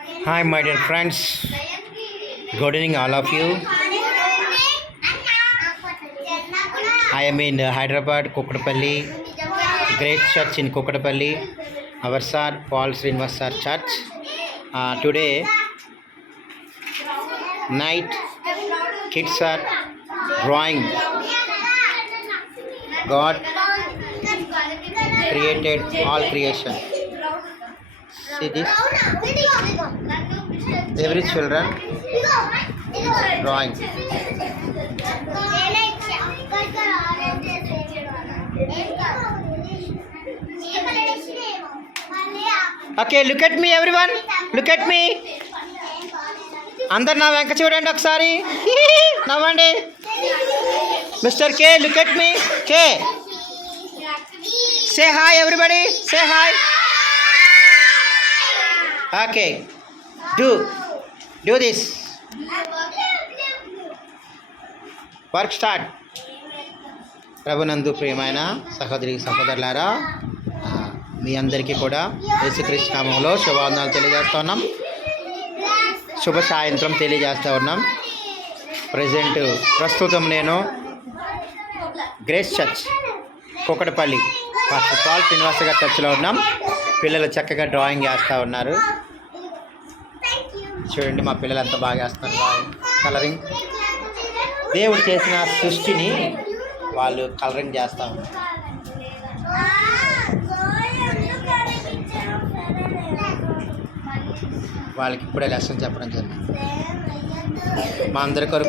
Hi, my dear friends. Good evening, all of you. I am in Hyderabad, Kukatpalli, Great Church in Kukatpalli. Our sir, Paul Srinivas Sir Church. Today, night, kids are drawing. God created all creation. See this? Every children drawing. Okay, look at me everyone. Look at me. అందరు నా వెంక చూడండి ఒకసారి నవ్వండి. Mister K, look at me. K, say hi everybody, say hi. Okay, do this. Work start. ప్రభునందు ప్రియమైన సహోదరి సహోదరులారా, మీ అందరికీ కూడా యేసుక్రీస్తు నామములో శుభవందనాలు తెలియజేస్తున్నాం. శుభ సాయంత్రం తెలియజేస్తూ ఉన్నాం. ప్రస్తుతం నేను grace church Kukatpally pastor Paul Srinivasa గారి చర్చిలో ఉన్నాం. పిల్లలు చక్కగా డ్రాయింగ్ వేస్తూ ఉన్నారు. చూడండి, మా పిల్లలు అంతా బాగా వేస్తున్నారు. Drawing, colouring. దేవుడు చేసిన సృష్టిని వాళ్ళు కలరింగ్ చేస్తూ ఉన్నారు. వాళ్ళకి ఇప్పుడే లెసన్ చెప్పడం జరిగింది. మా అందరి కొరకు